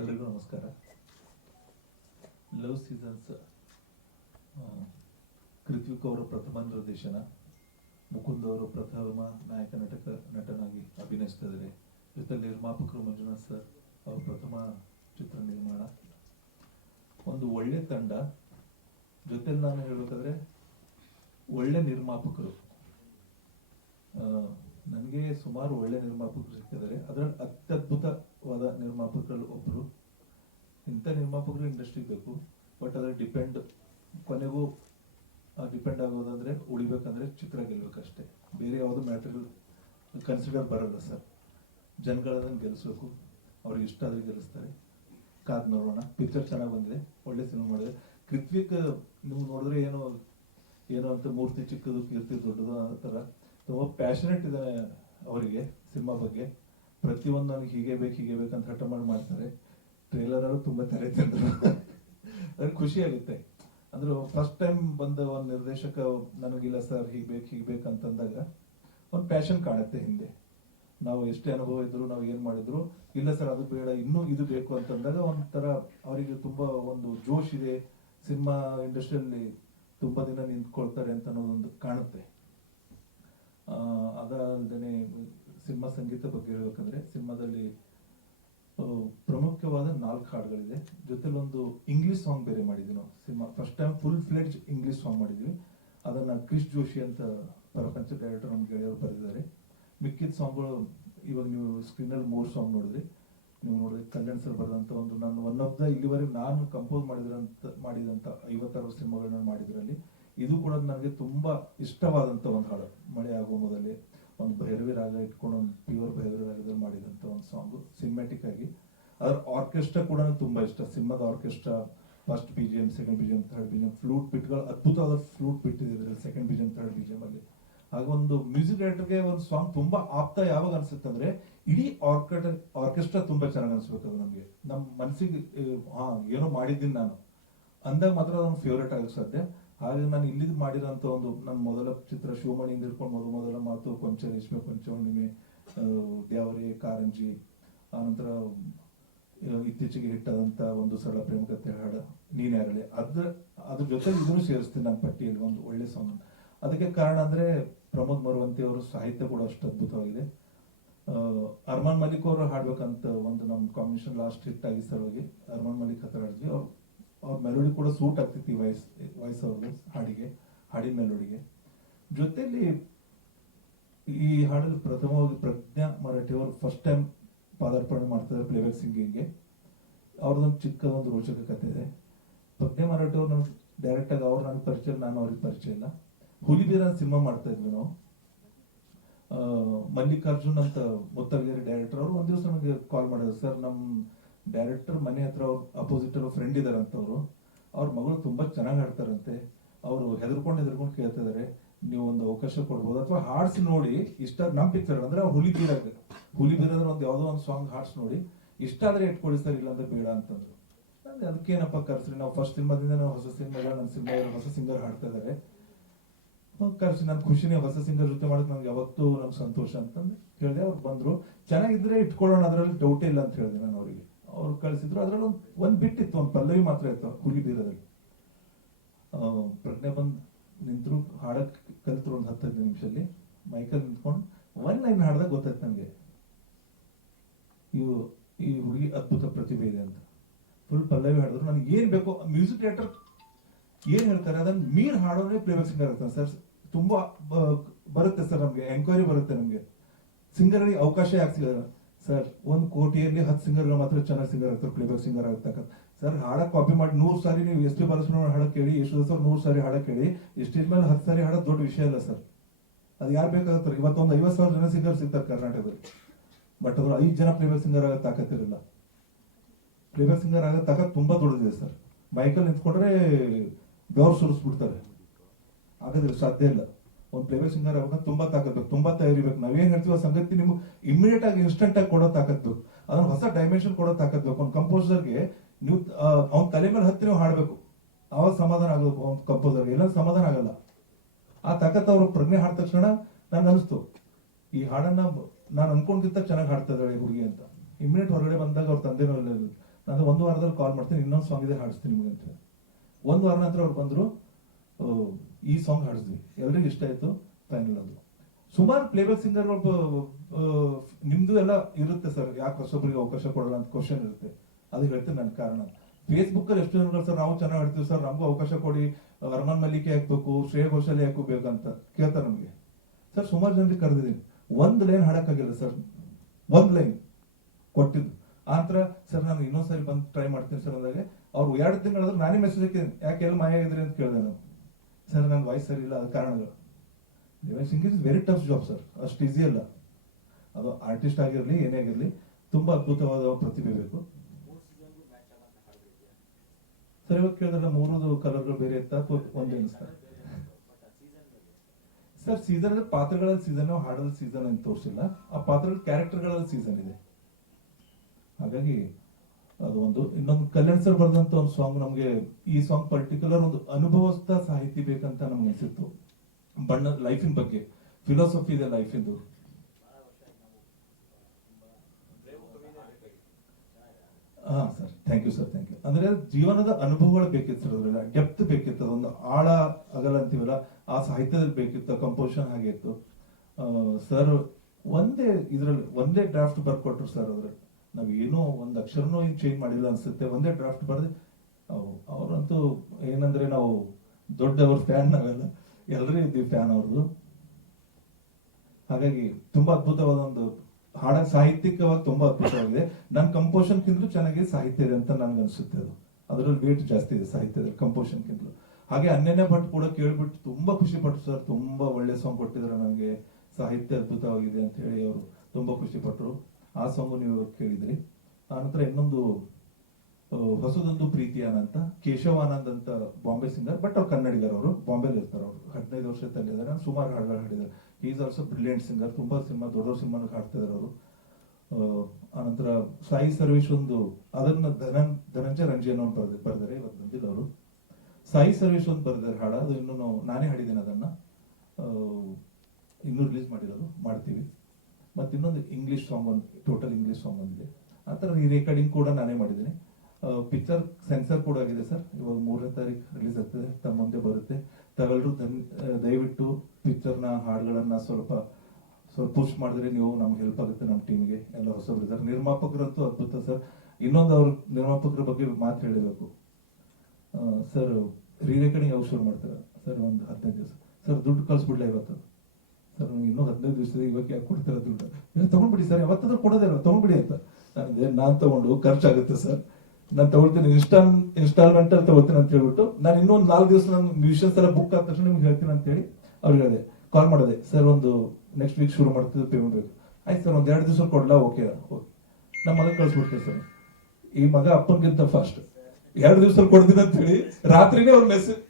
ಎಲ್ರಿಗೂ ನಮಸ್ಕಾರ. Love seasons Krithik ಅವರ ಪ್ರಥಮ ನಿರ್ದೇಶನ, ಮುಕುಂದ್ ಅವರು ಪ್ರಥಮ ನಾಯಕ ನಟನಾಗಿ ಅಭಿನಯಿಸ್ತಾ ಇದ್ದಾರೆ. ಜೊತೆ ನಿರ್ಮಾಪಕರು ಮಂಜುನಾಥ್ ಸರ್ ಅವರ ಪ್ರಥಮ ಚಿತ್ರ ನಿರ್ಮಾಣ. ಒಂದು ಒಳ್ಳೆ ತಂಡ, ಜೊತೆಲಿ ನಾನು ಹೇಳ್ಬೇಕಾದ್ರೆ ಒಳ್ಳೆ ನಿರ್ಮಾಪಕರು. ನನಗೆ ಸುಮಾರು ಒಳ್ಳೆ ನಿರ್ಮಾಪಕರು ಸಿಕ್ಕಿದ್ದಾರೆ. ಅದರಲ್ಲಿ ಅತ್ಯದ್ಭುತವಾದ ನಿರ್ಮಾಪಕರು ಒಬ್ಬರು. ಇಂಥ ನಿರ್ಮಾಪಕರು ಇಂಡಸ್ಟ್ರಿಗೆ ಬೇಕು. ಬಟ್ ಅದ್ರ ಕೊನೆಗೂ ಡಿಪೆಂಡ್ ಆಗೋದಂದ್ರೆ ಉಳಿಬೇಕಂದ್ರೆ ಚಿತ್ರ ಗೆಲ್ಬೇಕಷ್ಟೇ, ಬೇರೆ ಯಾವುದು ಮ್ಯಾಟರ್ ಕನ್ಸಿಡರ್ ಬರಲ್ಲ ಸರ್. ಜನಗಳನ್ನ ಗೆಲ್ಲಿಸ್ಬೇಕು, ಅವ್ರಿಗೆ ಇಷ್ಟ ಆದ್ರೆ ಗೆಲ್ಲಿಸ್ತಾರೆ. ಕಾದ್ ನೋಡೋಣ. ಪಿಕ್ಚರ್ ಚೆನ್ನಾಗಿ ಬಂದಿದೆ, ಒಳ್ಳೆ ಸಿನಿಮಾ ಮಾಡಿದೆ. ಕೃತ್ವಿಕ್ ನೀವು ನೋಡಿದ್ರೆ ಏನೋ ಅಂತ ಮೂರ್ತಿ ಚಿಕ್ಕದು ಕೀರ್ತಿ ದೊಡ್ಡದು ಆ ಥರ ತುಂಬ ಪ್ಯಾಷನೇಟ್ ಇದೆ ಅವರಿಗೆ ಸಿನಿಮಾ ಬಗ್ಗೆ. ಪ್ರತಿಯೊಂದು ನನಗೆ ಹೀಗೆ ಬೇಕಂತ ಹಠ ಮಾಡ್ತಾರೆ. ಟ್ರೇಲರ್ ತುಂಬಾ ತಲೆ ತಿಂದ್ರು. ಅದಕ್ಕೆ ಖುಷಿ ಆಗುತ್ತೆ. ಅಂದ್ರೆ ಫಸ್ಟ್ ಟೈಮ್ ಬಂದ ಒಂದು ನಿರ್ದೇಶಕ ನನಗಿಲ್ಲ ಸರ್ ಹೀಗೆ ಬೇಕಂತಂದಾಗ ಒಂದು ಪ್ಯಾಷನ್ ಕಾಣುತ್ತೆ ಹಿಂದೆ. ನಾವು ಎಷ್ಟೇ ಅನುಭವ ಇದ್ರು, ನಾವು ಏನ್ ಮಾಡಿದ್ರು, ಇಲ್ಲ ಸರ್ ಅದು ಬೇಡ, ಇನ್ನೂ ಇದು ಬೇಕು ಅಂತಂದಾಗ ಒಂಥರ ಅವರಿಗೆ ತುಂಬಾ ಒಂದು ಜೋಶ್ ಇದೆ. ಸಿನಿಮಾ ಇಂಡಸ್ಟ್ರಿಯಲ್ಲಿ ತುಂಬಾ ದಿನ ನಿಂತ್ಕೊಳ್ತಾರೆ ಅಂತ ಅನ್ನೋದೊಂದು ಕಾಣುತ್ತೆ. ಅದಲ್ಲದೆ ಸಿನಿಮಾ ಸಂಗೀತ ಬಗ್ಗೆ ಹೇಳ್ಬೇಕಂದ್ರೆ, ಸಿನಿಮಾದಲ್ಲಿ ಪ್ರಮುಖವಾದ 4 ಹಾಡುಗಳಿದೆ. ಜೊತೆಲಿ ಒಂದು ಇಂಗ್ಲಿಷ್ ಸಾಂಗ್ ಬೇರೆ ಮಾಡಿದ್ವಿ ನಾವು. Cinema first time full fledge English song ಮಾಡಿದ್ವಿ. ಅದನ್ನ ಕ್ರಿಸ್ ಜೋಶಿ ಅಂತ ಪ್ರಪಂಚ ಡೈರೆಕ್ಟರ್ ನಮ್ಮ ಗೆಳೆಯರು ಬರೆದಿದ್ದಾರೆ. ಮಿಕ್ಕಿದ ಸಾಂಗ್ಗಳು ಇವಾಗ ನೀವು ಸ್ಕ್ರೀನಲ್ಲಿ 3 ಸಾಂಗ್ ನೋಡಿದ್ರಿ. ನೀವು ನೋಡಿದ್ರೆ ಕಲ್ಯಾಣ್ ಸರ್ ಬರೆದಂತ ಒಂದು ನಾನು ಒನ್ ಆಫ್ ದ ಇಲ್ಲಿವರೆಗೆ ನಾನು ಕಂಪೋಸ್ ಮಾಡಿದಂತ 56 ಸಿನಿಮಾಗಳನ್ನ ಮಾಡಿದ್ರಲ್ಲಿ ಇದು ಕೂಡ ನನಗೆ ತುಂಬಾ ಇಷ್ಟವಾದಂತ ಒಂದು ಹಾಡು. ಮಳೆ ಆಗುವ ಮೊದಲೇ ಒಂದು ಭೈರವಿ ರಾಗ ಇಟ್ಕೊಂಡು ಒಂದು ಪ್ಯೂರ್ ಭೈರವಿ ರಾಗದಲ್ಲಿ ಮಾಡಿದಂತ ಒಂದು ಸಾಂಗ್ ಸಿನಿಮ್ಯಾಟಿಕ್ ಆಗಿ. ಅದ್ರ ಆರ್ಕೆಸ್ಟ್ರಾ ಕೂಡ ನನಗೆ ತುಂಬಾ ಇಷ್ಟ. ಸಿನಿಮಾದ orchestra first BGM, second BGM, third BGM, flute ಬಿಟ್ಗಳು ಅದ್ಭುತವಾದ ಫ್ಲೂಟ್ ಬಿಟ್ಟಿದೆ ಸೆಕೆಂಡ್ BGM, ಥರ್ಡ್ BGM ಅಲ್ಲಿ. ಹಾಗೊಂದು ಮ್ಯೂಸಿಕ್ ಡೈರೆಕ್ಟರ್ಗೆ ಒಂದು ಸಾಂಗ್ ತುಂಬಾ ಆಪ್ತ ಯಾವಾಗ ಅನ್ಸುತ್ತೆ ಅಂದ್ರೆ ಇಡೀ ಆರ್ಕೆಸ್ಟ್ರಾ ತುಂಬಾ ಚೆನ್ನಾಗಿ ಅನ್ಸ್ಬೇಕು. ಅದು ನಮ್ಗೆ ನಮ್ಮ ಮನಸ್ಸಿಗೆ ಏನೋ ಮಾಡಿದ್ದೀನಿ ನಾನು ಅಂದಾಗ ಮಾತ್ರ ಅದೊಂದು ಫೇವ್ರೇಟ್ ಆಗಕ್ಕೆ ಸಾಧ್ಯ. ಹಾಗೆ ನಾನು ಇಲ್ಲಿದ್ದು ಮಾಡಿರೋಂಥ ಒಂದು ನನ್ನ ಮೊದಲ ಚಿತ್ರ ಶಿವಮಣಿಯಿಂದ ಹಿಡ್ಕೊಂಡು ಮೊದಲ ಮಾತು, ಕೊಂಚ ರೇಷ್ಮೆ, ಕೊಂಚ ಹುಣ್ಣಿಮೆ, ದ್ಯಾವರಿ, ಕಾರಂಜಿ, ಆನಂತರ ಇತ್ತೀಚೆಗೆ ಹಿಟ್ಟಾದಂತ ಒಂದು ಸರಳ ಪ್ರೇಮ ಕಥೆ ಹಾಡು ನೀನ್ಯಾರಳೆ, ಅದ್ರ ಜೊತೆ ಇದನ್ನು ಸೇರಿಸ್ತೀನಿ ನನ್ನ ಪಟ್ಟಿಯಲ್ಲಿ ಒಂದು ಒಳ್ಳೆ ಸಾಂಗ್. ಅದಕ್ಕೆ ಕಾರಣ ಅಂದ್ರೆ ಪ್ರಮೋದ್ ಮರುವಂತಿ ಅವರ ಸಾಹಿತ್ಯ ಕೂಡ ಅಷ್ಟು ಅದ್ಭುತವಾಗಿದೆ. ಅರ್ಮಾನ್ ಮಲಿಕ್ ಅವರು ಹಾಡ್ಬೇಕಂತ ಒಂದು ನಮ್ಮ ಕಾಂಬಿನೇಷನ್ ಲಾಸ್ಟ್ ಹಿಟ್ ಆಗಿ ಸಲುವಾಗಿ ಅರ್ಮಾನ್ ಮಲಿಕ್ ಹತ್ರ ಹಾಡಿದ್ವಿ. ಅವ್ರ ಮೆಲೋಡಿ ಕೂಡ ಸೂಟ್ ಆಗ್ತೈತಿ ವಾಯ್ಸ್ ಅವ್ರದ್ದು ಹಾಡಿನ ಮೆಲೋಡಿಗೆ. ಜೊತೆಲಿ ಈ ಹಾಡಲ್ಲಿ ಪ್ರಥಮವಾಗಿ ಪ್ರಜ್ಞಾ ಮರಾಠಿ ಅವರು ಫಸ್ಟ್ ಟೈಮ್ ಪಾದಾರ್ಪಣೆ ಮಾಡ್ತಾರೆ ಪ್ಲೇಬ್ಯಾಕ್ ಸಿಂಗಿಂಗ್ಗೆ. ಅವ್ರದ್ದೊಂದು ಚಿಕ್ಕ ಒಂದು ರೋಚಕ ಕಥೆ ಇದೆ. ಪ್ರಜ್ಞಾ ಮರಾಠಿ ಅವ್ರು ನಮ್ಗೆ ಡೈರೆಕ್ಟ್ ಆಗಿ ಅವ್ರು ನನಗೆ ಪರಿಚಯ, ನಾನು ಅವ್ರಿಗೆ ಪರಿಚಯ ಇಲ್ಲ. ಹುಲಿಬೀರ ಸಿನಿಮಾ ಮಾಡ್ತಾ ಇದ್ವಿ ನಾವು. ಮಲ್ಲಿಕಾರ್ಜುನ್ ಅಂತ ಮುತ್ತಲಗಿರಿ ಡೈರೆಕ್ಟರ್ ಅವರು ಒಂದ್ ದಿವಸ ನನಗೆ ಕಾಲ್ ಮಾಡಿದ್ರು. ಸರ್ ನಮ್ ಡೈರೆಕ್ಟರ್ ಮನೆ ಹತ್ರ ಅವ್ರ ಅಪೋಸಿಟ್ ಅವ್ರ ಫ್ರೆಂಡ್ ಇದಾರಂತ ಅವ್ರ ಮಗಳು ತುಂಬಾ ಚೆನ್ನಾಗಿ ಹಾಡ್ತಾರಂತೆ. ಅವರು ಹೆದರ್ಕೊಂಡು ಕೇಳ್ತಾ ಇದಾರೆ, ನೀವು ಒಂದು ಅವಕಾಶ ಕೊಡ್ಬೋದು ಅಥವಾ ಹಾಡ್ಸ್ ನೋಡಿ ಇಷ್ಟ ನಮ್ ಪಿಕ್ಚರ್ ಅಂದ್ರೆ ಅವ್ರು ಹುಲಿಬೀರದ ಒಂದು ಯಾವ್ದೋ ಒಂದು ಸಾಂಗ್ ಹಾಡ್ಸ್ ನೋಡಿ ಇಷ್ಟ ಆದ್ರೆ ಇಟ್ಕೊಳ್ಳಿ ಸರ್, ಇಲ್ಲಾಂದ್ರೆ ಬೇಡ ಅಂತಂದ್ರು. ನಂಗೆ ಅದಕ್ಕೇನಪ್ಪ ಕರ್ಸ್ರಿ, ನಾವು ಫಸ್ಟ್ ಸಿನಿಮಾದಿಂದ ನಾವು ಹೊಸ ಸಿನಿಮಾಗಳ ನನ್ನ ಸಿನಿಮಾ ಹೊಸ ಸಿಂಗರ್ ಹಾಡ್ತಾ ಇದಾರೆ, ಕರ್ಸಿ ನನ್ನ ಖುಷಿನೇ, ಹೊಸ ಸಿಂಗರ್ ಜೊತೆ ಮಾಡಕ್ ನನ್ಗೆ ಯಾವತ್ತೂ ನಮ್ಗೆ ಸಂತೋಷ ಅಂತಂದು ಹೇಳಿದೆ. ಅವ್ರು ಬಂದ್ರು, ಚೆನ್ನಾಗಿದ್ರೆ ಇಟ್ಕೊಳ್ಳೋಣ, ಅದ್ರಲ್ಲಿ ಡೌಟೇ ಇಲ್ಲ ಅಂತ ಹೇಳಿದೆ ನಾನು ಅವರಿಗೆ. ಅವ್ರು ಕಳಿಸಿದ್ರು. ಅದ್ರಲ್ಲಿ ಒಂದ್ ಬಿಟ್ಟಿತ್ತು, ಒಂದು ಪಲ್ಲವಿ ಮಾತ್ರ ಇತ್ತು ಹುಲಿಬೀರದಲ್ಲಿ. ಪ್ರಜ್ಞೆ ಬಂದ್ ನಿಂತರು, ಹಾಡಕ್ ಕಲ್ತರು ಒಂದು 10-15 ನಿಮಿಷದಲ್ಲಿ. ಮೈಕಲ್ ನಿಂತ್ಕೊಂಡು 1 ಲೈನ್ ಹಾಡ್ದಾಗ ಗೊತ್ತಾಯ್ತು ನನಗೆ ಈ ಹುಡುಗಿ ಅದ್ಭುತ ಪ್ರತಿಭೆ ಇದೆ ಅಂತ. ಫುಲ್ ಪಲ್ಲವಿ ಹಾಡಿದ್ರು. ನನಗೆ ಏನ್ ಬೇಕೋ ಮ್ಯೂಸಿಕ್ ಡೈರೆಕ್ಟರ್ ಏನ್ ಹೇಳ್ತಾರೆ ಅದನ್ನ ಮೀರ್ ಹಾಡೋದ್ರೆ ಪ್ಲೇಬ್ಯಾಕ್ ಸಿಂಗರ್ ಆಗ್ತಾನೆ ಸರ್. ತುಂಬಾ ಬರುತ್ತೆ ಸರ್, ನಮ್ಗೆ ಎಂಕ್ವೈರಿ ಬರುತ್ತೆ. ನಮ್ಗೆ ಸಿಂಗರ್ಗಳಿಗೆ ಅವಕಾಶ ಯಾಕೆ ಸಿಗಲ್ಲ ಸರ್? 1 ಕೋಟಿಯಲ್ಲಿ 10 ಸಿಂಗರ್ಗಳು ಮಾತ್ರ ಚೆನ್ನಾಗಿ ಸಿಂಗರ್ ಆಗ್ತಾರೆ, ಪ್ಲೇಬ್ಯಾಕ್ ಸಿಂಗರ್ ಆಗ್ತಕ್ಕ ಸರ್. ಹಾಡಕ್ ಕಾಪಿ ಮಾಡಿ 100 ಸಾರಿ ನೀವು SP ಬಾಲಸುಬ್ರಹ್ಮಣ್ಯ ಹಾಡಕ್ ಕೇಳಿ, ಯಶೋಧ ಸರ್ 100 ಸಾರಿ ಹಾಡಕ್ ಕೇಳಿ, ಸ್ಟೇಜ್ ಮೇಲೆ 10 ಸಾರಿ ಹಾಡೋದು ದೊಡ್ಡ ವಿಷಯ ಇಲ್ಲ ಸರ್. ಅದು ಯಾರು ಬೇಕಾಗತ್ತಾರೆ? ಇವತ್ತೊಂದು 50,000 ಜನ ಸಿಂಗರ್ ಸಿಗ್ತಾರೆ ಕರ್ನಾಟಕದಲ್ಲಿ. ಬಟ್ ಅದ್ರ 5 ಜನ ಪ್ಲೇಬ್ಯಾಕ್ ಸಿಂಗರ್ ಆಗೋ ತಾಕತ್ತಿರಲ್ಲ. ಪ್ಲೇಬ್ಯಾಕ್ ಸಿಂಗರ್ ಆಗೋ ತಾಕತ್ ತುಂಬಾ ದೊಡ್ಡದಿದೆ ಸರ್. ಮೈಕಲ್ ನಿಂತ್ಕೊಂಡ್ರೆ ಬೆವರು ಸುರಿಸ್ಬಿಡ್ತಾರೆ, ಆಗೋದಿಲ್ಲ, ಸಾಧ್ಯ ಇಲ್ಲ. ಒಂದು ಪ್ಲೇಬ್ಯಾಕ್ ಸಿಂಗರ್ ಆಗ್ಬೇಕು ತುಂಬಾ ತಾಕತ್ಬೇಕು, ತುಂಬಾ ತಯಾರಿಬೇಕು. ನಾವೇನ್ ಹೇಳ್ತೀವಿ ಆ ಸಂಗತಿ ನಿಮ್ಗೆ ಇಮಿಡಿಯೇಟ್ ಆಗಿ ಇನ್ಸ್ಟೆಂಟ್ ಆಗಿ ಕೊಡೋ ತಾಕತ್ಬೇಕು, ಅದನ್ನ ಹೊಸ ಡೈಮೆನ್ಷನ್ ಕೊಡೋ ತಾಕತ್ಬೇಕು. ಒಂದು ಕಂಪೋಸರ್ಗೆ ನೀವು ಅವ್ನ ತಲೆ ಮೇಲೆ ಹತ್ತಿ ನೀವು ಹಾಡ್ಬೇಕು, ಅವಾಗ ಸಮಾಧಾನ ಆಗಬೇಕು. ಅವ್ನ ಕಂಪೋಸರ್ಗೆ ಎಲ್ಲ ಸಮಾಧಾನ ಆಗಲ್ಲ. ಆ ತಾಕತ್ ಅವ್ರ ಪ್ರಜ್ಞೆ ಹಾಡಿದ ತಕ್ಷಣ ನನ್ಗೆ ಅನಿಸ್ತು ಈ ಹಾಡನ್ನ ನಾನು ಅನ್ಕೊಂಡಿದ್ದ ಚೆನ್ನಾಗಿ ಹಾಡ್ತಾ ಇದ್ದಾಳೆ ಹುಡುಗಿ ಅಂತ. ಇಮಿಡಿಯೇಟ್ ಹೊರಗಡೆ ಬಂದಾಗ ಅವ್ರ ತಂದೆನೂ ವಾರದಲ್ಲಿ ಕಾಲ್ ಮಾಡ್ತೀನಿ, ಇನ್ನೊಂದು ಸಾಂಗ್ ಇದೆ ಹಾಡಿಸ್ತೀನಿ ನಿಮಗೆ ಅಂತ. ಒಂದು ವಾರ ನಂತರ ಅವ್ರು ಬಂದ್ರು, ಈ ಸಾಂಗ್ ಹಾಡಿದ್ವಿ, ಎಲ್ರಿಗೂ ಇಷ್ಟ ಆಯ್ತು, ಫೈನಲ್ ಅದು. ಸುಮಾರು ಪ್ಲೇಬ್ಯಾಕ್ ಸಿಂಗರ್ಗಳು ನಿಮ್ದು ಎಲ್ಲ ಇರುತ್ತೆ ಸರ್, ಯಾಕೆ ಹೊಸೊಬ್ಬರಿಗೆ ಅವಕಾಶ ಕೊಡಲ್ಲ ಅಂತ ಕ್ವಶನ್ ಇರುತ್ತೆ. ಅದು ಹೇಳ್ತೀನಿ ನನ್ನ ಕಾರಣ. ಫೇಸ್ಬುಕ್ ಅಲ್ಲಿ ಎಷ್ಟು ಜನಗಳು ಸರ್ ನಾವು ಚೆನ್ನಾಗಿ ಹಾಡ್ತೀವಿ ಸರ್, ನಮಗೂ ಅವಕಾಶ ಕೊಡಿ, ಅರ್ಮಾನ್ ಮಲ್ಲಿಕೆ ಹಾಕ್ಬೇಕು, ಶ್ರೇಯಾ ಘೋಷಾಲಿ ಹಾಕೋಬೇಕು ಅಂತ ಕೇಳ್ತಾರೆ ನಮಗೆ. ಸರ್ ಸುಮಾರು ಜನರಿಗೆ ಕರೆದಿದ್ದೀನಿ, ಒಂದ್ ಲೈನ್ ಹಾಡಕ್ಕಾಗಿಲ್ಲ ಸರ್, ಒಂದ್ ಲೈನ್ ಕೊಟ್ಟಿದ್ದು. ಆತರ ಸರ್ ನಾನು ಇನ್ನೊಂದ್ಸರಿ ಬಂದು ಟ್ರೈ ಮಾಡ್ತೀನಿ ಸರ್ ಅಂದಾಗ ಅವ್ರು 2 ತಿಂಗಳಾದ್ರೂ ನಾನೇ ಮೆಸೇಜ್ ಹಾಕಿದ್ದೀನಿ, ಯಾಕೆ ಎಲ್ಲ ಮಾಯ ಆಗಿದ್ರಿ ಅಂತ ಕೇಳಿದೆ ನಾನು. ಸರ್ ನನ್ನ ವಾಯ್ಸ್ ಸರಿ ಇಲ್ಲ, ಅದು ಕಾರಣಗಳು. Singing is very tough job sir, ಅಷ್ಟು ಈಸಿ ಅಲ್ಲ ಅದು. ಆರ್ಟಿಸ್ಟ್ ಆಗಿರ್ಲಿ ಏನೇ ಆಗಿರ್ಲಿ ತುಂಬಾ ಅದ್ಭುತವಾದ ಪ್ರತಿಭೆ ಬೇಕು ಸರ್. ಇವಾಗ ಕೇಳಿದ್ರೆ 3 ಕಲರ್ಗಳು ಬೇರೆ ಇತ್ತ ಅಥವಾ ಒಂದೇ ಸರ್? ಸರ್ ಸೀಸನ್ ಅಂದ್ರೆ ಪಾತ್ರಗಳಲ್ಲಿ ಸೀಸನ್, ಹಾಡಲ್ಲಿ ಸೀಸನ್ ಅಂತ ತೋರಿಸಿಲ್ಲ, ಆ ಪಾತ್ರಗಳ ಕ್ಯಾರೆಕ್ಟರ್ಗಳಲ್ಲಿ ಸೀಸನ್ ಇದೆ. ಹಾಗಾಗಿ ಅದು ಒಂದು. ಇನ್ನೊಂದು ಕಲ್ಯಾಣ್ ಸರ್ ಬರೆದಂತ ಒಂದು ಸಾಂಗ್, ನಮ್ಗೆ ಈ ಸಾಂಗ್ ಪರ್ಟಿಕ್ಯುಲರ್ ಒಂದು ಅನುಭವಸ್ಥ ಸಾಹಿತಿ ಬೇಕಂತ ನಮ್ಗೆ ಅನ್ಸಿತ್ತು. ಬಣ್ಣ ಲೈಫಿನ ಬಗ್ಗೆ ಫಿಲಾಸಫಿ ಇದೆ ಲೈಫಿಂದು. ಹಾ sir, thank you sir, thank you. ಅಂದ್ರೆ ಜೀವನದ ಅನುಭವಗಳು ಬೇಕಿತ್ತು ಸರ್, ಅದ್ರೆಲ್ಲ ಡೆಪ್ತ್ ಬೇಕಿತ್ತು, ಅದೊಂದು ಆಳ ಅಗಲ ಅಂತೀವಲ್ಲ ಆ ಸಾಹಿತ್ಯದಲ್ಲಿ ಬೇಕಿತ್ತು, ಕಂಪೋಸಿಷನ್ ಹಾಗೆ ಇತ್ತು. ಸರ್ ಒಂದೇ ಡ್ರಾಫ್ಟ್ ಬರ್ಕೊಟ್ರು ಸರ್. ಅದ್ರಲ್ಲಿ ನಾವ್ ಏನೋ ಒಂದ್ ಅಕ್ಷರನೂ ಚೇಂಜ್ ಮಾಡಿಲ್ಲ ಅನ್ಸುತ್ತೆ, ಒಂದೇ ಡ್ರಾಫ್ಟ್ ಬರ್ದೆ. ಅವ್ರಂತೂ ಏನಂದ್ರೆ ನಾವು ದೊಡ್ಡವ್ರ ಫ್ಯಾನ್, ನಾವೆಲ್ಲ ಎಲ್ಲರೂ ಇದ್ದೀವಿ ಫ್ಯಾನ್ ಅವ್ರದ್ದು. ಹಾಗಾಗಿ ತುಂಬಾ ಅದ್ಭುತವಾದ ಒಂದು ಹಾಡ, ಸಾಹಿತ್ಯಿಕವಾಗಿ ತುಂಬಾ ಅದ್ಭುತವಾಗಿದೆ. ನನ್ನ ಕಂಪೋಷನ್ ಕಿಂತಲೂ ಚೆನ್ನಾಗಿ ಸಾಹಿತ್ಯ ಇದೆ ಅಂತ ನನ್ಗೆ ಅನ್ಸುತ್ತೆ. ಅದರಲ್ಲಿ ವೇಟ್ ಜಾಸ್ತಿ ಇದೆ ಸಾಹಿತ್ಯದಲ್ಲಿ ಕಂಪೋಷನ್ ಕಿಂತಲೂ. ಹಾಗೆ ಅನ್ಯನ್ಯ ಭಟ್ ಕೂಡ ಕೇಳ್ಬಿಟ್ಟು ತುಂಬಾ ಖುಷಿ ಪಟ್ರು ಸರ್, ತುಂಬಾ ಒಳ್ಳೆ ಸಾಂಗ್ ಕೊಟ್ಟಿದ್ರು ನನಗೆ, ಸಾಹಿತ್ಯ ಅದ್ಭುತವಾಗಿದೆ ಅಂತ ಹೇಳಿ ಅವರು ತುಂಬಾ ಖುಷಿ ಪಟ್ರು. ಆ ಸಾಂಗು ನೀವು ಕೇಳಿದ್ರಿ. ಆನಂತರ ಇನ್ನೊಂದು ಹೊಸದೊಂದು ಪ್ರೀತಿಯಾನ ಅಂತ, ಕೇಶವ್ ಆನಂದ್ ಅಂತ ಬಾಂಬೆ ಸಿಂಗರ್, ಬಟ್ ಅವ್ರು ಕನ್ನಡಿಗರು, ಅವರು ಬಾಂಬೆಲಿ ಇರ್ತಾರೆ. ಅವರು 15 ವರ್ಷದಲ್ಲಿದ್ದಾರೆ, ಸುಮಾರು ಹಾಡುಗಳು ಹಾಡಿದ್ದಾರೆ. ಈಸ್ ಆಲ್ಸೋ ಬ್ರಿಲಿಯಂಟ್ ಸಿಂಗರ್, ತುಂಬಾ ಸಿನಿಮಾ, ದೊಡ್ಡ ಸಿನಿಮಾನು ಹಾಡ್ತಿದ್ದಾರೆ ಅವರು. ಆನಂತರ ಸಾಯಿ ಸರ್ವೇಶ್ ಒಂದು, ಅದನ್ನ ಧನಂಜಯ ರಂಜನ್ ಅಂತ ಬರ್ತಾರೆ, ಇವತ್ತು ಬಂದಿಲ್ಲ ಅವರು. ಸಾಯಿ ಸರ್ವೇಶ್ ಒಂದು ಬರ್ತಾರೆ ಹಾಡ, ಅದು ಇನ್ನು ನಾನೇ ಹಾಡಿದ್ದೇನೆ ಅದನ್ನ, ಇನ್ನೂ ರಿಲೀಸ್ ಮಾಡಿರೋದು, ಮಾಡ್ತೀವಿ. ಮತ್ತೆ ಇನ್ನೊಂದು ಇಂಗ್ಲಿಷ್ ಸಾಂಗ್, ಒಂದು ಟೋಟಲ್ ಇಂಗ್ಲಿಷ್ ಸಾಂಗ್ ಒಂದಿದೆ. ಆ ತರ ಈ ರೆಕಾರ್ಡಿಂಗ್ ಕೂಡ ನಾನೇ ಮಾಡಿದ್ದೀನಿ. ಪಿಕ್ಚರ್ ಸೆನ್ಸರ್ ಕೂಡ ಆಗಿದೆ ಸರ್, ಇವಾಗ 3ನೇ ತಾರೀಕು ರಿಲೀಸ್ ಆಗ್ತದೆ, ತಮ್ಮ ಮುಂದೆ ಬರುತ್ತೆ. ತಾವೆಲ್ಲರೂ ದಯವಿಟ್ಟು ಪಿಕ್ಚರ್ನ ಹಾಡುಗಳನ್ನ ಸ್ವಲ್ಪ ಪುಷ್ ಮಾಡಿದ್ರೆ ನೀವು ನಮ್ಗೆ ಹೆಲ್ಪ್ ಆಗುತ್ತೆ, ನಮ್ಮ ಟೀಮ್ಗೆ. ಎಲ್ಲ ಹೊಸಬ್ರು ಇದ್ದಾರೆ, ನಿರ್ಮಾಪಕರಂತೂ ಅದ್ಭುತ ಸರ್. ಇನ್ನೊಂದು ಅವ್ರ ನಿರ್ಮಾಪಕರ ಬಗ್ಗೆ ಮಾತು ಹೇಳಬೇಕು ಸರ್. ರೆಕಾರ್ಡಿಂಗ್ ಯಾವಾಗ ಶುರು ಮಾಡ್ತಾರೆ ಸರ್? ಒಂದು 15 ದಿವಸ ಸರ್. ದುಡ್ಡು ಕಳ್ಸ್ಬಿಡ್ಲ ಇವತ್ತು ಸರ್? ನಂಗೆ ಇನ್ನೂ 15 ದಿವಸ, ಇವಾಗ ಯಾಕೆ ಕೊಡ್ತಾರೆ ದುಡ್ಡು? ತಗೊಂಡ್ಬಿಡಿ ಸರ್, ಯಾವತ್ತಾದ್ರೂ ಕೊಡೋದೇ ತಗೊಂಡ್ಬಿಡಿ ಅಂತ. ನಾನು ತಗೊಂಡು ಖರ್ಚಾಗುತ್ತೆ ಸರ್, ನಾನು ತಗೊಳ್ತೀನಿ, ಇನ್ಸ್ಟಾಲ್ಮೆಂಟ್ ಅಲ್ಲಿ ತಗೋತೀನಿ ಅಂತ ಹೇಳ್ಬಿಟ್ಟು, ನಾನು ಇನ್ನೊಂದು 4 ದಿವಸ ನಾನು ಮ್ಯೂಸಿಷನ್ಸ್ ಎಲ್ಲ ಬುಕ್ ಆದ ತಕ್ಷಣ ನಿಮ್ಗೆ ಹೇಳ್ತೀನಿ ಅಂತ ಹೇಳಿ ಅವ್ರಿಗೆ ಹೇಳಿದೆ. ಕಾಲ್ ಮಾಡೋದೆ, ಸರ್ ಒಂದು ನೆಕ್ಸ್ಟ್ ವೀಕ್ ಶುರು ಮಾಡ್ತಿದ್ದು, ಪೇಮೆಂಟ್ ಬೇಕು. ಆಯ್ತು ಸರ್, ಒಂದ್ 2 ದಿವಸ ಕೊಡ್ಲಾ? ಓಕೆ, ನಮ್ಮ ಮಗ ಕಳ್ಸ್ಬಿಡ್ತೇವೆ ಸರ್. ಈ ಮಗ ಅಪ್ಪನ್ಗಿಂತ ಫಾಸ್ಟ್, 2 ದಿವಸ ಕೊಡ್ತೀನಿ ಅಂತ ಹೇಳಿ ರಾತ್ರಿನೇ ಅವ್ರ ಮೆಸೇಜ್